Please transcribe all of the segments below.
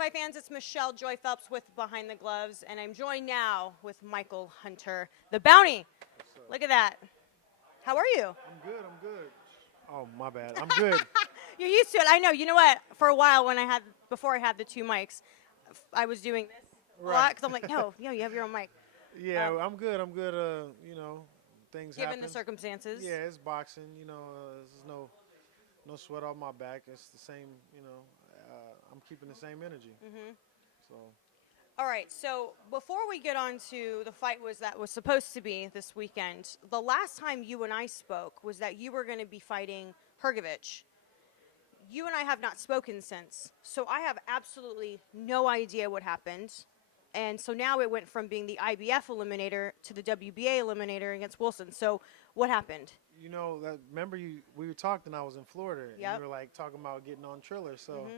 Fight fans, it's Michelle Joy Phelps with Behind the Gloves, and I'm joined now with Michael Hunter, the Bounty. Look at that. How are you? I'm good. I'm good. Oh, my bad. I'm good. You're used to it. I know. You know what? For a while, before I had the two mics, I was doing this a lot Right. because I'm like, no, you have your own mic. Yeah, I'm good. I'm good. Things Given happen. the circumstances. Yeah, it's boxing. There's no sweat off my back. It's the same. I'm keeping the same energy. So All right, so before we get on to the fight that was supposed to be this weekend, the last time you and I spoke was that you were going to be fighting Hrgović. You and I have not spoken since, so I have absolutely no idea what happened. And so now it went from being the IBF eliminator to the WBA eliminator against Wilson. So what happened? remember we were talking. I was in Florida, and Yep. you were like talking about getting on Triller. So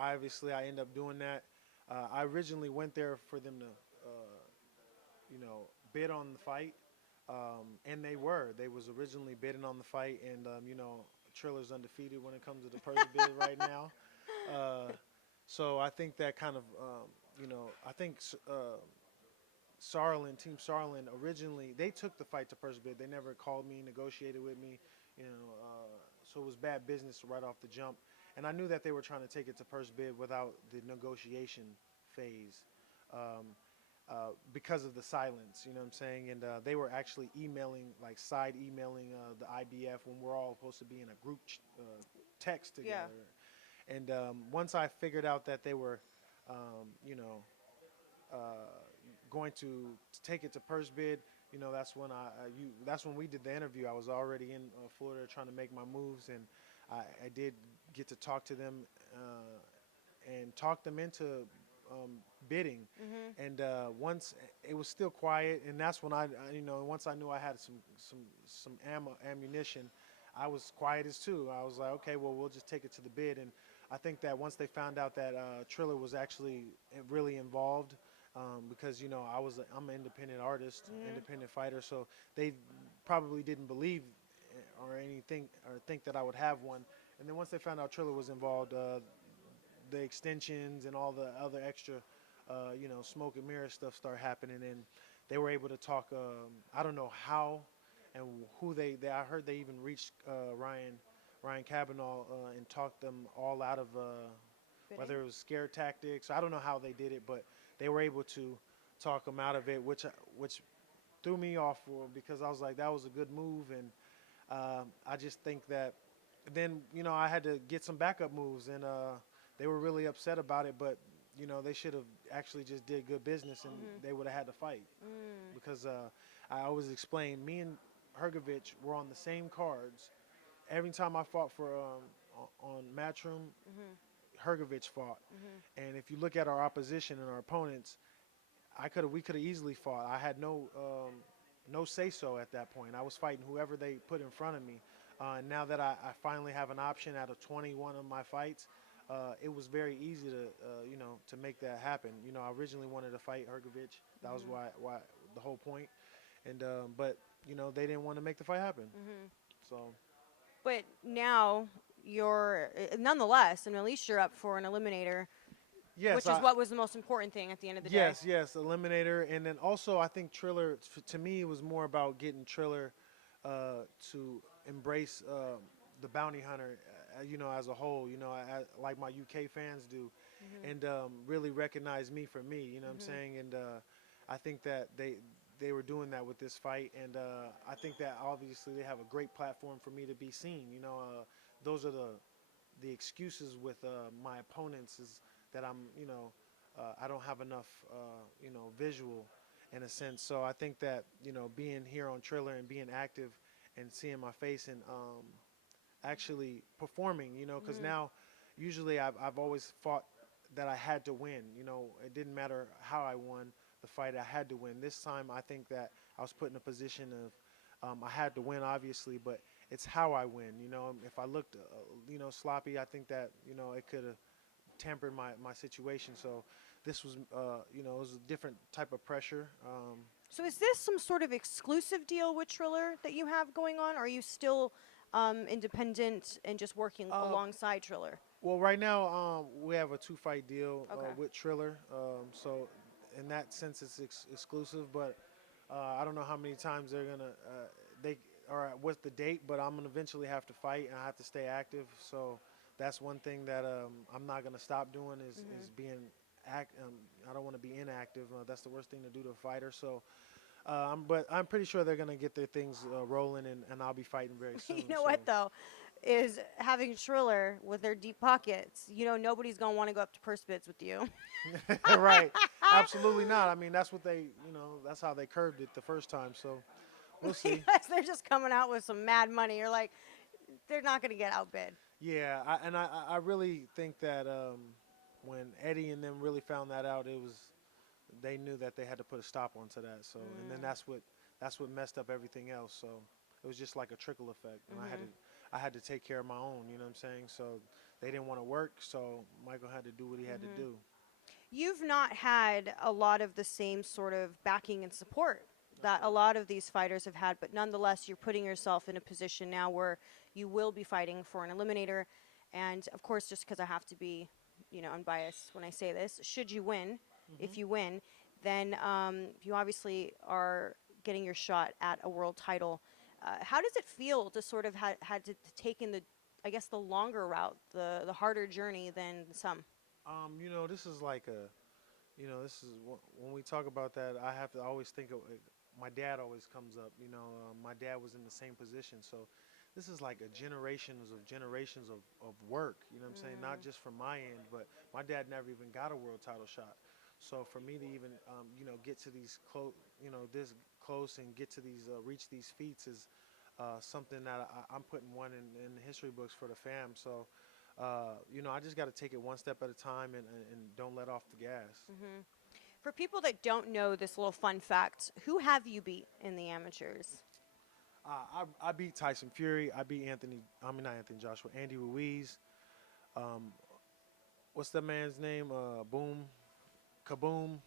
obviously, I ended up doing that. I originally went there for them to, bid on the fight, and they were. They was originally bidding on the fight, and Triller's undefeated when it comes to the purse bid right now. So I think that kind of, I think Team Sarlin originally they took the fight to purse bid. They never called me, negotiated with me, so it was bad business right off the jump. And I knew that they were trying to take it to purse bid without the negotiation phase. Because of the silence, you know what I'm saying? And they were actually side emailing the IBF when we're all supposed to be in a group text together. Yeah. And once I figured out that they were, uh, going to take it to purse bid, that's when we did the interview. I was already in Florida trying to make my moves, and I did get to talk to them and talk them into bidding. And once it was still quiet, and that's when once I knew I had some ammunition, I was quiet as too. I was like, okay, well, we'll just take it to the bid. And I think that once they found out that Triller was actually really involved, because I'm an independent artist, independent fighter, so they probably didn't believe or anything or think that I would have one. And then once they found out Triller was involved, the extensions and all the other extra, smoke and mirror stuff start happening, and they were able to talk. I don't know how and who they I heard they even reached Ryan Kavanaugh and talked them all out of whether it was scare tactics. I don't know how they did it, but they were able to talk them out of it, which threw me off because I was like, that was a good move. And I just think that then I had to get some backup moves, and they were really upset about it, but they should have actually just did good business, and they would have had to fight. Because I always explain, me and Hrgović were on the same cards. Every time I fought for on Matchroom, Hrgović fought. And if you look at our opposition and our opponents, we could have easily fought. I had no say-so at that point. I was fighting whoever they put in front of me. And now that I finally have an option out of 21 of my fights, it was very easy to make that happen. I originally wanted to fight Hrgović. That was why the whole point. And but they didn't want to make the fight happen. So. But now you're nonetheless, and at least you're up for an eliminator. Yes, which is what was the most important thing at the end of the day. Yes, eliminator. And then also I think Triller, to me, it was more about getting Triller to embrace the bounty hunter, as a whole, like my UK fans do, and really recognize me for me, what I'm saying? And I think that they were doing that with this fight, and I think that obviously they have a great platform for me to be seen. Those are the excuses with my opponents is that I don't have enough, visual in a sense. So I think that, being here on Triller and being active and seeing my face and actually performing, because now usually I've always fought that I had to win. It didn't matter how I won the fight, I had to win. This time I think that I was put in a position of I had to win, obviously, but it's how I win. If I looked, sloppy, I think that, it could have tempered my situation. So this was, it was a different type of pressure. So is this some sort of exclusive deal with Triller that you have going on, or are you still independent and just working alongside Triller? Well, right now we have a 2-fight deal Okay. with Triller, so in that sense it's exclusive. But I don't know how many times they're gonna they or what's the date, but I'm gonna eventually have to fight and I have to stay active. So that's one thing that I'm not gonna stop doing is being act. I don't want to be inactive. That's the worst thing to do to a fighter. So, but I'm pretty sure they're gonna get their things rolling, and I'll be fighting very You soon. know So. what though, is having Triller with their deep pockets. You know, nobody's gonna want to go up to purse bids with you. Right. Absolutely not. I mean, that's what they, that's how they curved it the first time. So we'll see. Because they're just coming out with some mad money. You're like, they're not gonna get outbid. Yeah, I really think that when Eddie and them really found that out, they knew that they had to put a stop onto that. So and then that's what messed up everything else. So it was just like a trickle effect, and I had to take care of my own. You know what I'm saying? So they didn't want to work, so Michael had to do what he had to do. You've not had a lot of the same sort of backing and support that a lot of these fighters have had, but nonetheless, you're putting yourself in a position now where you will be fighting for an eliminator. And of course, just because I have to be, unbiased when I say this, should you win, if you win, then you obviously are getting your shot at a world title. How does it feel to sort of had to take in the, I guess, the longer route, the harder journey than some? This is like this is when we talk about that, I have to always think of my dad always comes up. My dad was in the same position, so this is like a generations of work. You know what I'm saying? Not just from my end, but my dad never even got a world title shot. So for me to even get to these this close and get to these reach these feats is something that I'm putting one in the history books for the fam. So I just got to take it one step at a time and don't let off the gas. For people that don't know this little fun fact, who have you beat in the amateurs? I beat Tyson Fury. I beat not Anthony Joshua, Andy Ruiz. Um, what's that man's name? Boom, Kaboom,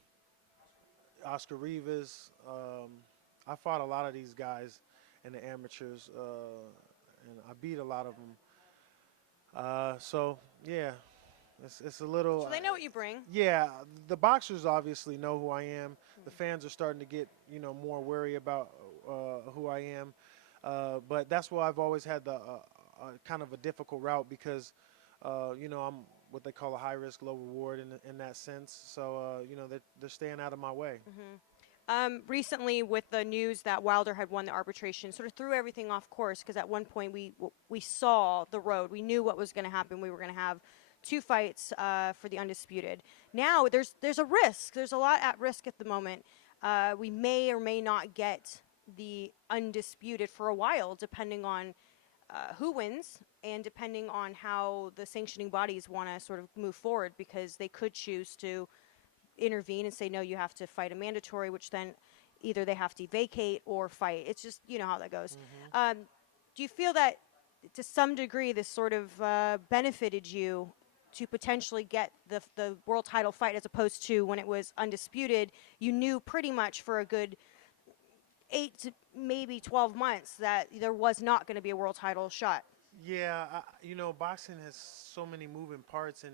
Oscar Rivas. I fought a lot of these guys in the amateurs, and I beat a lot of them. So yeah, it's a little. So they know what you bring. Yeah, the boxers obviously know who I am. The fans are starting to get more wary about who I am, but that's why I've always had the kind of a difficult route because I'm what they call a high risk, low reward in that sense. So they're staying out of my way. Recently, with the news that Wilder had won the arbitration, sort of threw everything off course because at one point we saw the road. We knew what was going to happen. We were going to have two fights for the undisputed. Now there's a risk. There's a lot at risk at the moment. We may or may not get the undisputed for a while, depending on who wins and depending on how the sanctioning bodies want to sort of move forward, because they could choose to intervene and say, no, you have to fight a mandatory, which then either they have to vacate or fight. It's just, how that goes. Do you feel that to some degree this sort of benefited you to potentially get the world title fight, as opposed to when it was undisputed, you knew pretty much for a good 8 to maybe 12 months that there was not going to be a world title shot? Yeah, boxing has so many moving parts, and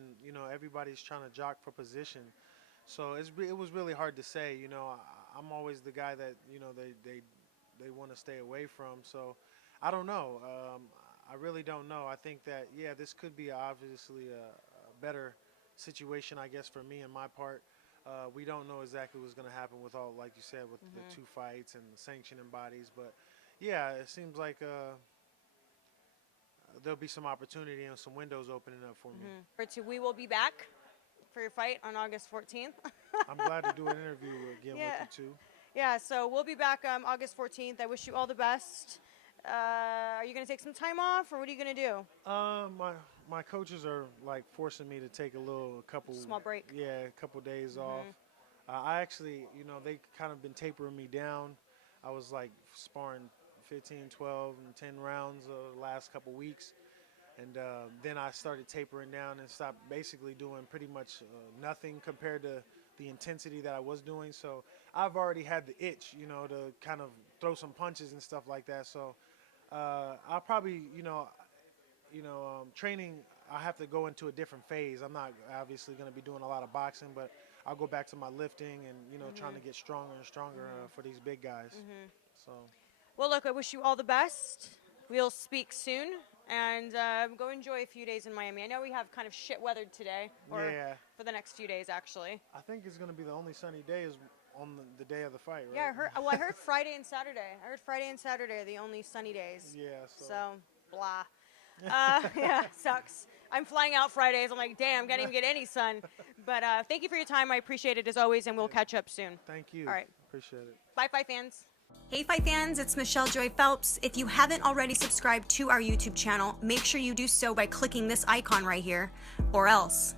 everybody's trying to jock for position. So it was really hard to say. I'm always the guy that they want to stay away from. So I don't know. I really don't know. I think that this could be obviously a better situation, I guess, for me and my part. We don't know exactly what's going to happen with all, like you said, with the two fights and the sanctioning bodies. But yeah, it seems like there'll be some opportunity and some windows opening up for me. We will be back for your fight on August 14th. I'm glad to do an interview again Yeah. with you too. Yeah, so we'll be back August 14th. I wish you all the best. Are you going to take some time off, or what are you going to do? My coaches are like forcing me to take a couple Small break. Yeah, a couple days off. I actually, they kind of been tapering me down. I was like sparring 15, 12, and 10 rounds the last couple weeks. And then I started tapering down and stopped basically doing pretty much nothing compared to the intensity that I was doing. So I've already had the itch, to kind of throw some punches and stuff like that. So I'll probably, training, I have to go into a different phase. I'm not obviously going to be doing a lot of boxing, but I'll go back to my lifting and, trying to get stronger and stronger for these big guys. So, Well, look, I wish you all the best. We'll speak soon, and go enjoy a few days in Miami. I know we have kind of shit weathered today, or yeah, for the next few days, actually. I think it's going to be the only sunny day is on the day of the fight, right? Yeah, I heard Friday and Saturday. I heard Friday and Saturday are the only sunny days. Yeah, So, blah. Yeah, sucks. I'm flying out Fridays. I'm like, damn, can't even get any sun. But thank you for your time. I appreciate it as always, and we'll catch up soon. Thank you. All right. Appreciate it. Bye, Fight fans. Hey, Fight fans, it's Michelle Joy Phelps. If you haven't already subscribed to our YouTube channel, make sure you do so by clicking this icon right here, or else